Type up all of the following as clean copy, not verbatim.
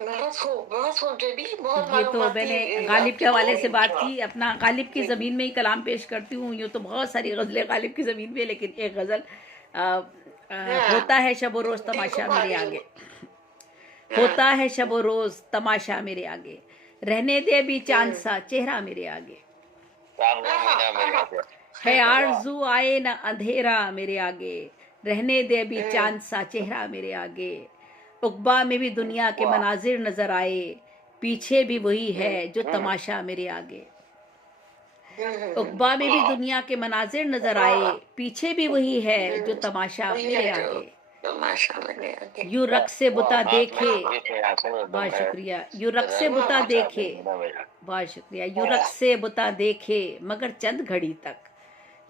बहुत खूब बेबी, बहुत ये तो मालूमाती मैंने गालिब के आपकी तो। हवाले से बात की। अपना गालिब की ज़मीन में ही कलाम पेश करती हूँ। यूँ तो बहुत सारी गज़लें गालिब की ज़मीन में, लेकिन एक गज़ल हाँ, होता है शब व रोज़ दिल को तमाशा भा मेरे गई। आगे। हाँ। होता है शब व रोज़ तमाशा मेरे आगे, रहने दे भी चांद हम्म। सा चेहरा मेरे आगे। आहा, आहा। है आरज़ू आए न अंधेरा मेरे आगे, रहने दे भी हम्म। चांद सा चेहरा मेरे आगे। उक़बा में भी दुनिया के मनाज़िर नज़र आए, पीछे भी वही है हम्म। जो तमाशा मेरे आगे। हम्म। उक़बा में भी दुनिया के मनाज़िर नज़र वाह आए, वाह। पीछे भी वही है जो हम्म। तमाशा वही मेरे है जो आगे। तमाशा मैंने आगे। यूँ रक़्स से बुता देखे, वाह वाह। बहुत शुक्रिया। यूँ रक़्स से वाह बुता वाह। देखे, बहुत शुक्रिया। यूँ रक़्स से बुता देखे मगर चंद घड़ी तक,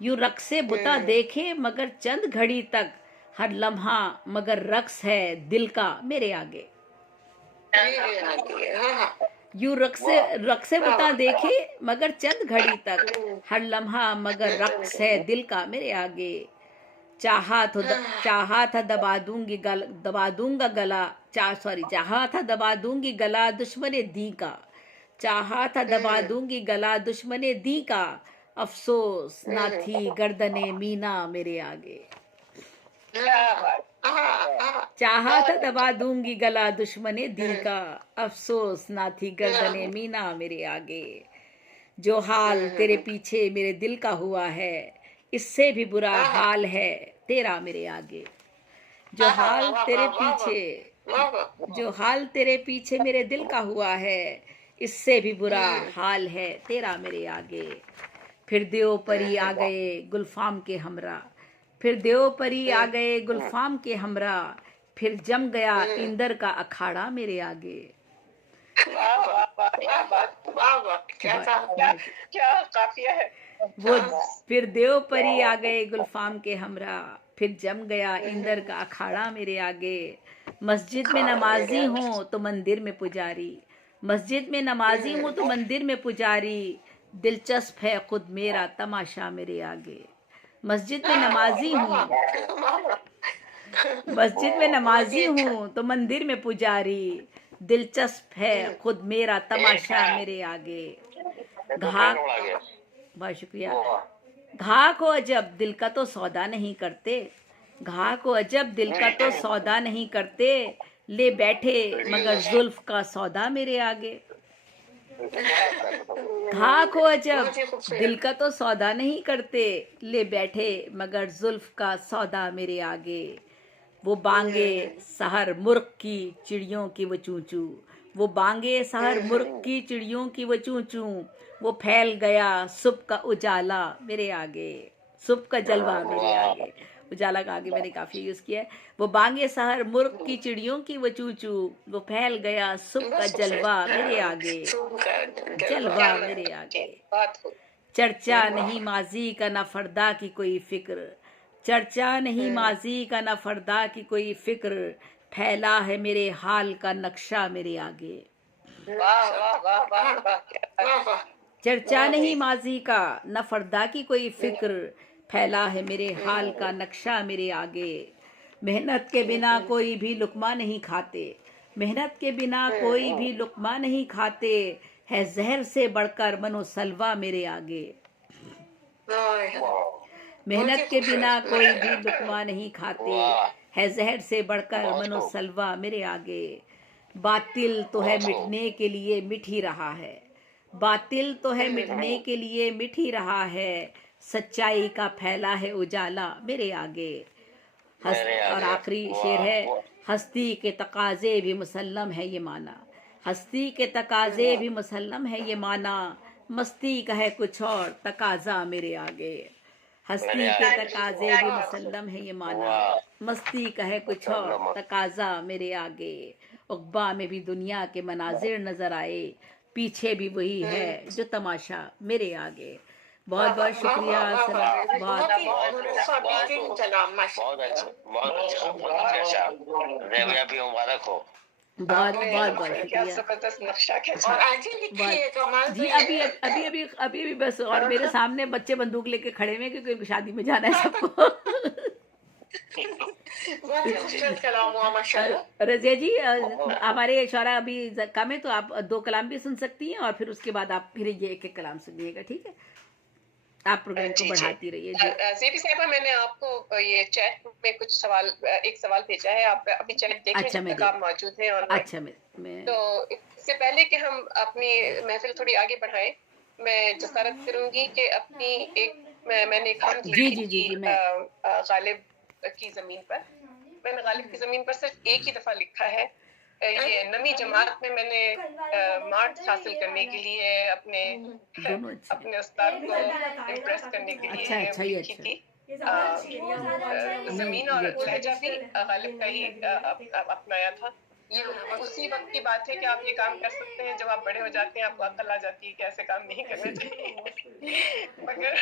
यूँ रक़्स से बुता हम्म। देखे मगर चंद घड़ी तक, हर लम्हा मगर रक़्स है दिल का मेरे आगे। मेरे आगे। हाँ। यूँ रक़्स से वाह बुता वाह। देखे मगर चंद घड़ी तक, हम्म। हर लम्हा मगर रक़्स है दिल का मेरे आगे। चाहा तो हाँ। चाहा था दबा दूंगी दबा दूंगा गला, चाहा था दबा दूंगी गला दुश्मने दी का, चाहा था दबा हम्म। दूंगी गला दुश्मने दी का, अफसोस ना हम्म। थी गर्दने मीना मेरे आगे। आहा, आहा। चाहा था दबा दूंगी गला दुश्मने दी हम्म। का, अफसोस ना थी गर्दने हम्म। मीना मेरे आगे। जो हाल तेरे पीछे मेरे दिल का हुआ है, इससे भी बुरा आहा। हाल है तेरा मेरे आगे। जो आहा, हाल वाह तेरे वाह वाह वाह। पीछे वाह वाह। जो हाल तेरे पीछे मेरे दिल का हुआ है, इससे भी बुरा हम्म। हाल है तेरा मेरे आगे। फिर देव परी आ हम्म। गए गुलफाम के हमरा, फिर देव परी आ हम्म। गए गुलफाम के हमरा, फिर जम गया हम्म। इंदर का अखाड़ा मेरे आगे। वाह वाह वाह। क्या बात, वाह वाह, क्या था, क्या बस क्या काफिया है। वो हाँ। फिर देव परी आ गए गुलफाम के हमरा, फिर जम गया इंदर हम्म। का अखाड़ा मेरे आगे। मस्जिद में खाओ मेरे नमाजी आगे। हूँ तो मंदिर में पुजारी, मस्जिद में नमाजी हूँ तो मंदिर में पुजारी, दिलचस्प है खुद मेरा तमाशा मेरे आगे। मस्जिद में नमाजी वाह हूँ, वाह वाह वाह। मस्जिद में बहुत नमाजी ही अच्छा। हूँ तो मंदिर में पुजारी, दिलचस्प है खुद मेरा तमाशा मेरे आगे। घाक बहुत शुक्रिया। घा को अजब दिल का तो सौदा नहीं करते, घा को अजब दिल का तो सौदा नहीं करते, ले बैठे मगर जुल्फ का सौदा मेरे आगे। घा को अजब बहुत ही दिल खूबसूरत। का तो सौदा नहीं करते, ले बैठे मगर जुल्फ का सौदा मेरे आगे। वो बांगे सहर मुर्ख की चिड़ियों की वो चूं चूं, वो बांगे सहर मुर्ख की चिड़ियों की वो चूं चूं, वो फैल गया सुबह का उजाला मेरे आगे, सुबह का जलवा मेरे आगे। उजाला का आगे मैंने काफी यूज किया है। वो बांगे सहर मुर्ख की चिड़ियों की वो चूं चूं, वो फैल गया सुबह का बस जलवा खूबसूरत। मेरे आगे, सुबह का जलवा। जलवा क्या मेरे बात, आगे। बात हो। चर्चा वाह। नहीं माजी का ना फरदा की कोई फिक्र, चर्चा नहीं माजी का ना फरदा की कोई फिक्र, फैला है मेरे हाल का नक्शा मेरे आगे। वाह वाह वाह वाह वाह। क्या वाह वाह। चर्चा बहुत नहीं ही। माजी का न फरदा की कोई फिक्र, फैला है मेरे हाल का नक्शा मेरे आगे। मेहनत के बिना कोई भी लुकमा नहीं खाते, मेहनत के बिना कोई भी लुकमा नहीं खाते, है जहर से बढ़कर मनो सलवा मेरे आगे। बहुत ही मेहनत के बिना खूबसूरत, कोई भी माशाल्लाह। लुकमा नहीं खाते, है जहर से बढ़कर मनो सलवा मेरे आगे। बातिल तो है मिटने के लिए मिट ही रहा है, बातिल तो है मिटने के लिए मिट ही रहा है, सच्चाई का फैला है उजाला मेरे आगे। और आखिरी शेर है, हस्ती के तकाजे भी मुसल्लम है ये माना, हस्ती के तकाजे भी मुसल्लम है ये माना, मस्ती का है कुछ और तकाजा मेरे आगे। हस्ती के तकाजे भी मुसल्लम है ये माना, मस्ती का है कुछ और तकाजा मेरे आगे। उक़बा में भी दुनिया के मनाजिर नजर आए, पीछे भी वही है जो तमाशा मेरे आगे। बहुत वाह वाह बहुत वाह वाह शुक्रिया वाह वाह, सलाम। बेबी बहुत बहुत ही बेहतरीन कलाम, माशाल्लाह। बहुत आपने बहुत बहुत क्या शुक्रिया। जबरदस्त नक्शा खींचा। और आज ही लिखी बहुत है, कमाल तो जी। ये अभी है। अभी अभी अभी अभी बस, और मेरे सामने बच्चे बंदूक लेके खड़े हुए हैं क्योंकि उनकी शादी में जाना है सबको। बहुत खूबसूरत कलाम हुआ माशाल्लाह। रजिया जी, हमारे शौरा अभी कम है, तो आप 2 कलाम भी सुन सकती हैं और फिर उसके बाद आप फिर ये एक एक कलाम सुनिएगा, ठीक है? आप प्रोग्राम को जी जी। बढ़ाती रहिए जी। जेबी साहिबा, मैंने आपको ये चैट में कुछ सवाल, एक सवाल भेजा है, आप अभी चैट देख लें अच्छा, जब मैं तक आप मौजूद हैं ऑनलाइन। अच्छा, मैं तो इससे पहले कि हम अपनी महफिल थोड़ी आगे बढ़ाएं, मैं जसारत करूंगी कि अपनी मैंने एक हम जी लिखी जी जी थी जी मैं गालिब की जमीन पर। मैंने गालिब की जमीन पर सिर्फ एक ही दफा लिखा है। ये नवी जमात में मैंने मार्क्स हासिल करने के लिए अपने दोनों अच्छे हैं। अपने उस्ताद को इम्प्रेस करने के अच्छा लिए अच्छा, ये लिखी अच्छा थी। नहीं, जमीन और ये अच्छा लहजा भी गालिब का ही अपनाया था। ये उसी वक्त की बात है कि आप ये काम कर सकते हैं, जब आप बड़े हो जाते हैं आपको अक्ल आ जाती है कि ऐसे काम नहीं करने चाहिए। मगर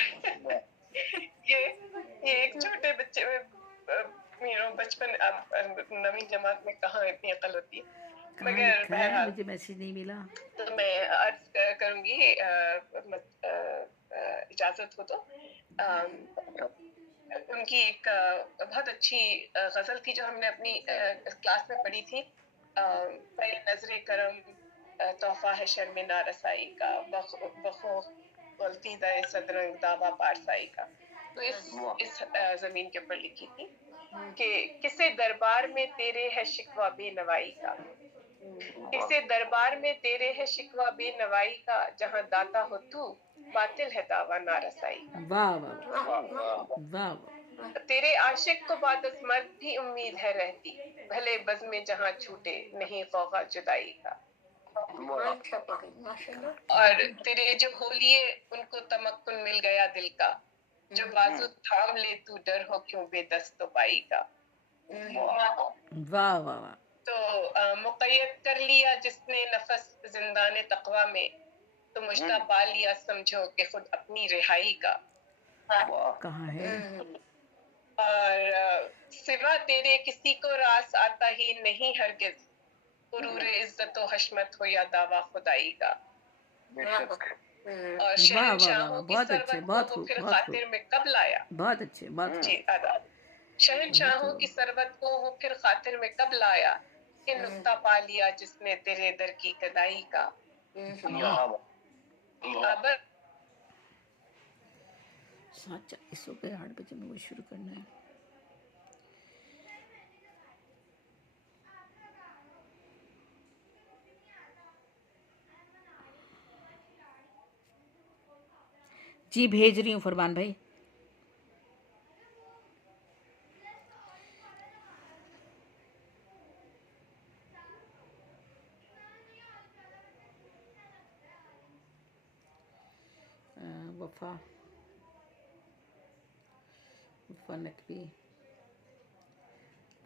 ये एक छोटे बच्चे बचपन नवीं जमात में कहाँ इतनी अक्ल होती है। कहाँ मगर लिखा है? बहरहाल, मुझे मैसेज नहीं मिला। तो मैं अर्ज करूंगी, इजाजत हो तो, उनकी एक बहुत अच्छी गजल थी जो हमने अपनी क्लास में पढ़ी थी। नजरे करम तोहफा है शर्म नारसाई का, बखो गलती दाए सदरंग दावा पारसाई का। तो इस जमीन के ऊपर लिखी थी कि किसे दरबार में तेरे है शिकवा बेनवाई का, किसे दरबार में तेरे है शिकवा बेनवाई का, जहाँ दाता हो तू बातिल है दावा नारसाई का। वाह वाह वाह वाह। तेरे आशिक को बादस मर्द भी उम्मीद है रहती, भले बज़्म जहाँ छूटे नहीं खौफा जुदाई का। और तेरे जो होलिए उनको तमक्कुन मिल गया दिल का, जो बाजू थाम ले तू डर हो क्यों बेदस्तो पाई का। वाह वाह वाह। तो मुक़य्यद कर लिया जिसने नफस जिंदाने तक़वा में, तो मुश्ता पा लिया समझो कि खुद अपनी रिहाई का। कहाँ है? और सिवा तेरे किसी को रास आता ही नहीं हरगिज, गुरूर इज्जत व हशमत हो या दावा खुदाई का। और वाह वाह शहनशाहों वाह, की बहुत अच्छे, सरवत को बहुत वो खूब, फिर बहुत खातिर खूब, में कब लाया। बहुत अच्छे, बहुत जी खूब। आदा। शहनशाहों की सरवत को वो फिर खातिर में कब लाया, कि नुक्ता पा लिया जिसने तेरे दर की कदाई का। अब साचा इस हो गए, 8 बजे में वो शुरू करना है। जी भेज रही हूँ फरमान भाई। वफा वफा नकवी,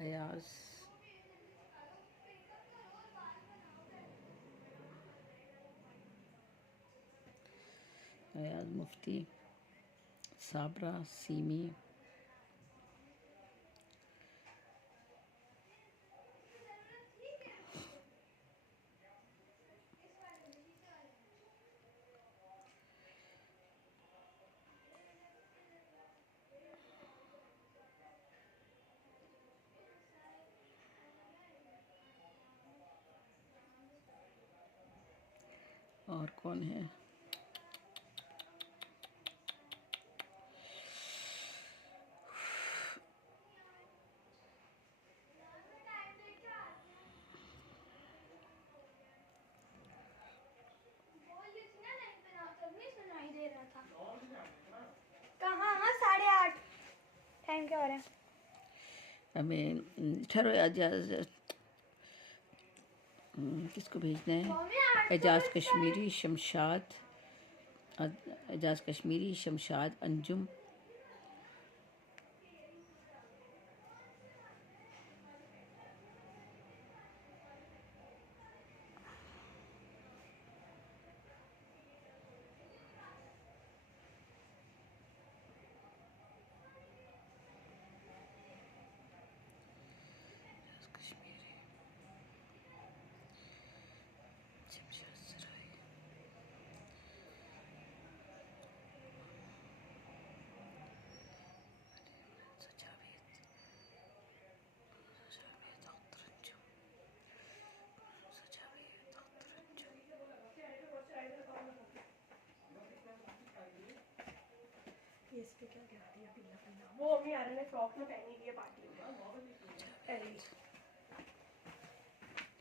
अयाज, अयाज मुफ्ती, साबरा, सीमी, और कौन है? टाइम क्या हो रहा है? हमें ठहरो, किसको भेजना है? एजाज कश्मीरी, शमशाद, एजाज कश्मीरी, शमशाद, अंजुम, वो अभी आर्यन ने फ्रॉक में पहनी हुई है पार्टी में।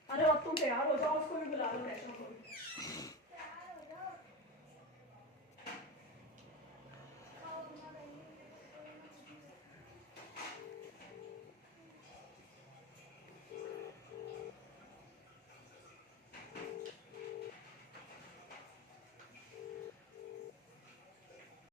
अरे अब तुम तैयार हो जाओ, उसको भी बुला लो।